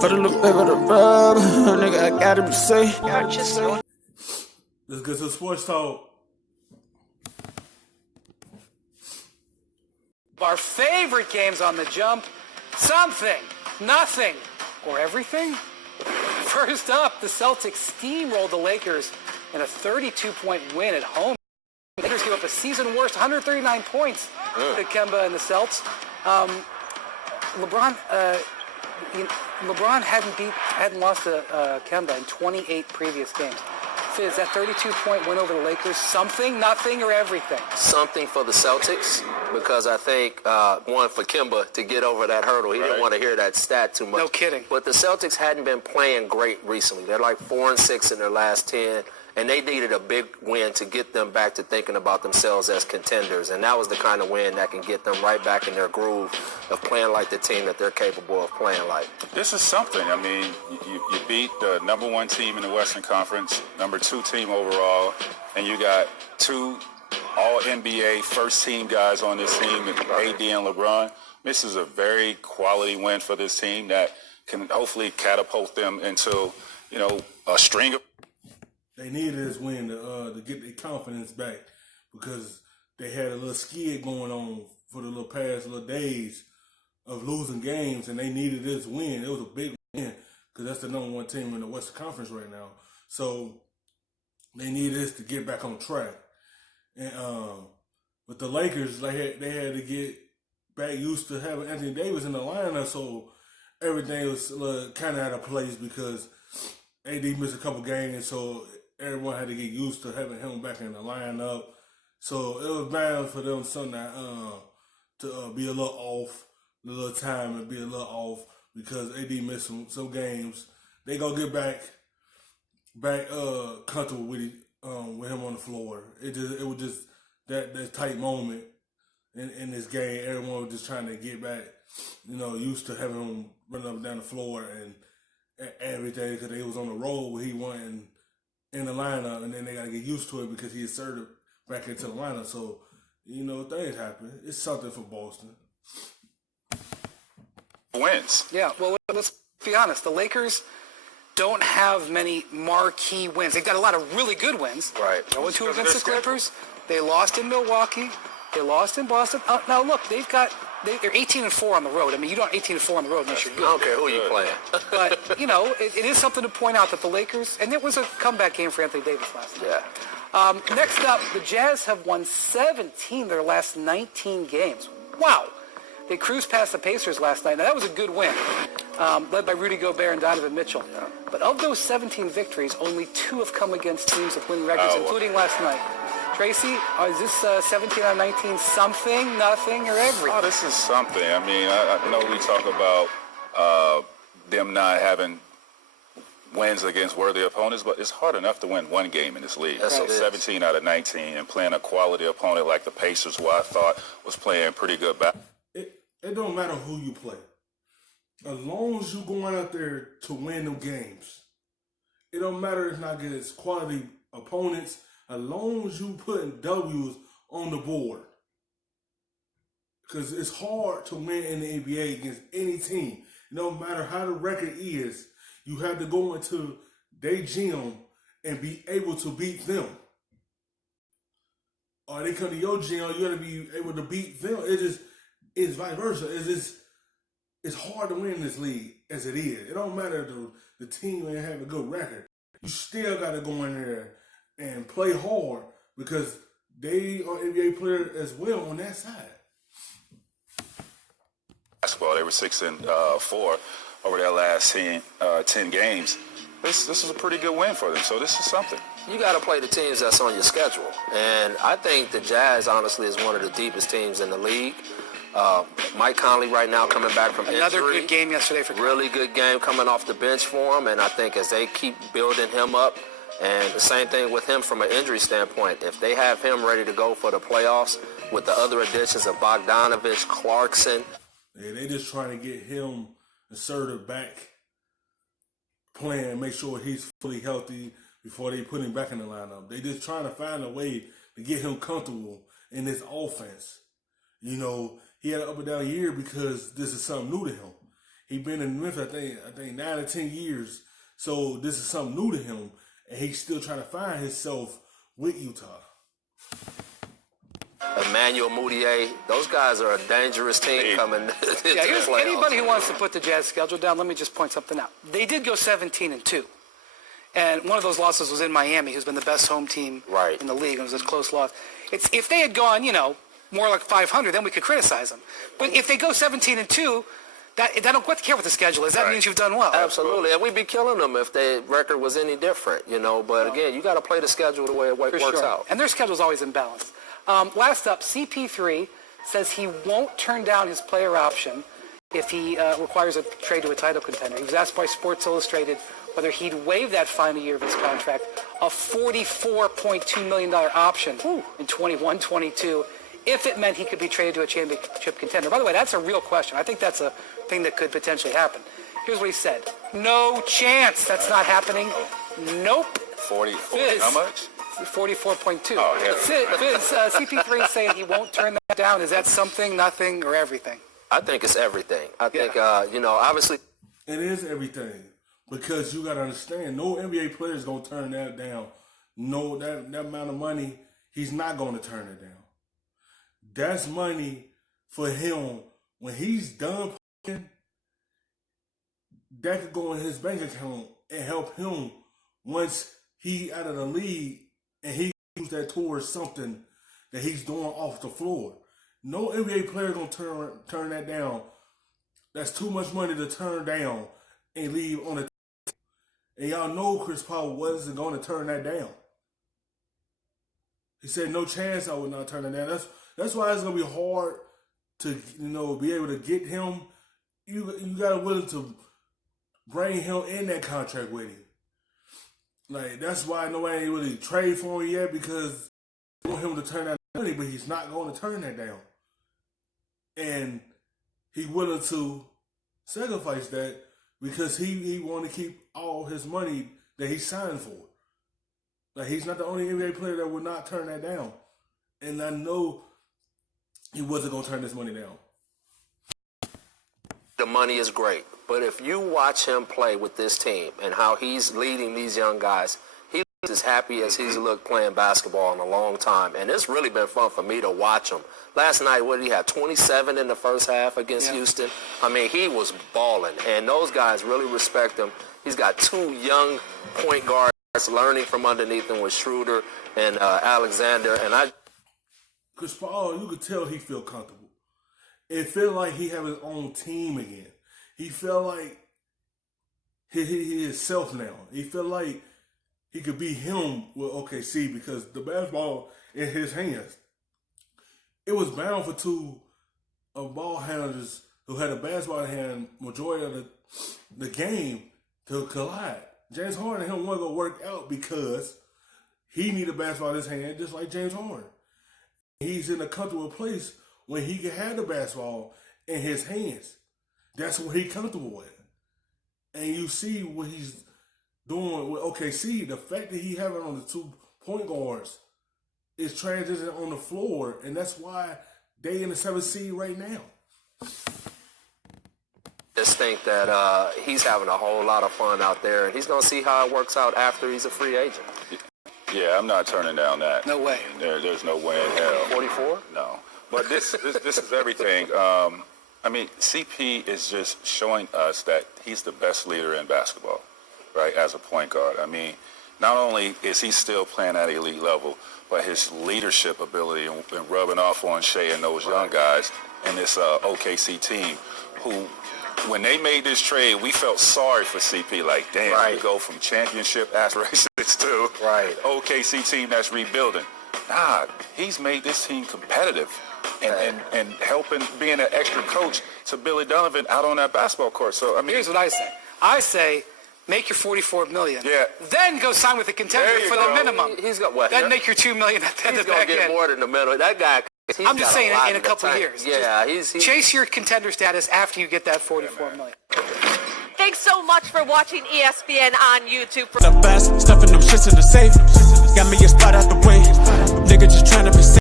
Put a little bit of the rub, nigga, I gotta be safe. Let's get to sports talk. Our favorite games on the jump, something, nothing, or everything. First up, the Celtics steamrolled the Lakers in a 32-point win at home. The Lakers gave up a season worst 139 points to Kemba and the Celts. LeBron hadn't lost to Kemba in 28 previous games. Fizz, that 32-point win over the Lakers, something, nothing, or everything? Something for the Celtics, because I think, one, for Kemba to get over that hurdle. He didn't want to hear that stat too much. No kidding. But the Celtics hadn't been playing great recently. They're like 4-6 in their last 10, and they needed a big win to get them back to thinking about themselves as contenders. And that was the kind of win that can get them right back in their groove of playing like the team that they're capable of playing like. This is something. I mean, you beat the number one team in the Western Conference, number 2 team overall, and you got 2 All-NBA first-team guys on this team, AD and LeBron. This is a very quality win for this team that can hopefully catapult them into, a string of... They needed this win to get their confidence back, because they had a little skid going on for the past days of losing games, and they needed this win. It was a big win because that's the number one team in the Western Conference right now. So they needed this to get back on track. And with the Lakers, they had to get back used to having Anthony Davis in the lineup, so everything was kind of out of place because AD missed a couple games, so everyone had to get used to having him back in the lineup. So it was bad for them Sunday to be a little off, a little time and be a little off because AD missed some games. They gonna get back comfortable with him on the floor. It was just that tight moment in this game. Everyone was just trying to get back, used to having him running up and down the floor and everything, because they was on the road where he wasn't in the lineup, and then they got to get used to it because he inserted back into the lineup. So, things happen. It's something for Boston. Wins. Yeah, well, let's be honest. The Lakers don't have many marquee wins. They've got a lot of really good wins. Right. 0-2 against the Clippers. They lost in Milwaukee. They lost in Boston. Now, look, they're 18-4 on the road. I mean, you don't 18-4 on the road unless you're good. I don't care who you playing. But, it is something to point out that the Lakers, and it was a comeback game for Anthony Davis last night. Yeah. Next up, the Jazz have won 17 of their last 19 games. Wow. They cruised past the Pacers last night. Now, that was a good win, led by Rudy Gobert and Donovan Mitchell. Yeah. But of those 17 victories, only 2 have come against teams with winning records, including last night. Tracy, is this 17 out of 19 something, nothing, or everything? Oh, this is something. I mean, I know we talk about them not having wins against worthy opponents, but it's hard enough to win one game in this league. Yes, so 17 out of 19 and playing a quality opponent like the Pacers, who I thought was playing pretty good back. It don't matter who you play. As long as you're going out there to win them games, it don't matter if not against quality opponents, as long as you putting W's on the board. Because it's hard to win in the NBA against any team. No matter how the record is, you have to go into their gym and be able to beat them. Or they come to your gym, you got to be able to beat them. It's vice versa. It's hard to win this league as it is. It don't matter if the team ain't have a good record. You still got to go in there and play hard because they are NBA players as well on that side. Basketball, they were 6-4 over their last 10 games. This is a pretty good win for them, so this is something. You got to play the teams that's on your schedule. And I think the Jazz, honestly, is one of the deepest teams in the league. Mike Conley right now coming back from Another injury. good game yesterday for Conley. Really good game coming off the bench for him, and I think as they keep building him up, and the same thing with him from an injury standpoint, if they have him ready to go for the playoffs with the other additions of Bogdanovich, Clarkson. Yeah, they just trying to get him inserted back playing, make sure he's fully healthy before they put him back in the lineup. They just trying to find a way to get him comfortable in this offense. He had an up and down year because this is something new to him. He been in Memphis, I think 9 or 10 years. So this is something new to him, and he's still trying to find himself with Utah. Emmanuel Mudiay, those guys are a dangerous team coming into the playoffs. Anybody who wants to put the Jazz schedule down, let me just point something out. They did go 17-2. And one of those losses was in Miami, who's been the best home team in the league. It was a close loss. If they had gone, more like 500, then we could criticize them. But if they go 17-2, I don't care what the schedule is. That means you've done well. Absolutely. And we'd be killing them if their record was any different, But again, you got to play the schedule the way it works out. And their schedule's always imbalanced. Last up, CP3 says he won't turn down his player option if he requires a trade to a title contender. He was asked by Sports Illustrated whether he'd waive that final year of his contract, a $44.2 million option in 21-22, if it meant he could be traded to a championship contender. By the way, that's a real question. I think that's a thing that could potentially happen. Here's what he said. No chance that's not happening. Nope. 40 how much? 44.2. Oh, yeah. Fizz, CP3 is saying he won't turn that down. Is that something, nothing, or everything? I think it's everything. I think, obviously. It is everything. Because you got to understand, no NBA player is going to turn that down. No, that amount of money, he's not going to turn it down. That's money for him. When he's done playing, that could go in his bank account and help him once he out of the league and he use that towards something that he's doing off the floor. No NBA player going to turn that down. That's too much money to turn down and leave on the. And y'all know Chris Paul wasn't going to turn that down. He said, no chance I would not turn it down. That's why it's going to be hard to, be able to get him. You got to willing to bring him in that contract with him. Like, that's why nobody ain't really trade for him yet, because they want him to turn that money, but he's not going to turn that down. And he willing to sacrifice that because he want to keep all his money that he signed for. Like, he's not the only NBA player that would not turn that down. And I know he wasn't going to turn this money down. The money is great. But if you watch him play with this team and how he's leading these young guys, he looks as happy as he's looked playing basketball in a long time. And it's really been fun for me to watch him. Last night, what did he have, 27 in the first half against Houston? I mean, he was balling. And those guys really respect him. He's got two young point guards learning from underneath him with Schroeder and Alexander. And Chris Paul, you could tell he feel comfortable. It felt like he have his own team again. He felt like he is self now. He felt like he could be him with OKC because the basketball in his hands. It was bound for two of ball handlers who had a basketball in hand majority of the game to collide. James Harden and him want to go work out because he need a basketball in his hand just like James Harden. He's in a comfortable place when he can have the basketball in his hands. That's what he's comfortable with. And you see what he's doing with OKC. The fact that he having on the 2 point guards is transitioning on the floor, and that's why they in the 7th seed right now. Just think that he's having a whole lot of fun out there, and he's going to see how it works out after he's a free agent. Yeah, I'm not turning down that. No way. There's no way in hell. 44? No. But this is everything. I mean, CP is just showing us that he's the best leader in basketball, right, as a point guard. I mean, not only is he still playing at elite level, but his leadership ability and rubbing off on Shea and those young guys and this OKC team who, when they made this trade, we felt sorry for CP. Like, damn, we go from championship aspirations to OKC team that's rebuilding. Nah, he's made this team competitive and helping being an extra coach to Billy Donovan out on that basketball court. So, I mean, here's what I say. I say, make your $44 million. Yeah. Then go sign with the contender for the minimum. He's got what? Then make your $2 million at the back end. He's going to get more than the minimum. That guy. I'm just saying in a couple of years. Yeah, he's chase your contender status after you get that $44 million. Thanks so much for watching ESPN on YouTube. The best, stuffing them shits in the safe. Got me a spot out the way. Nigga just trying to be safe.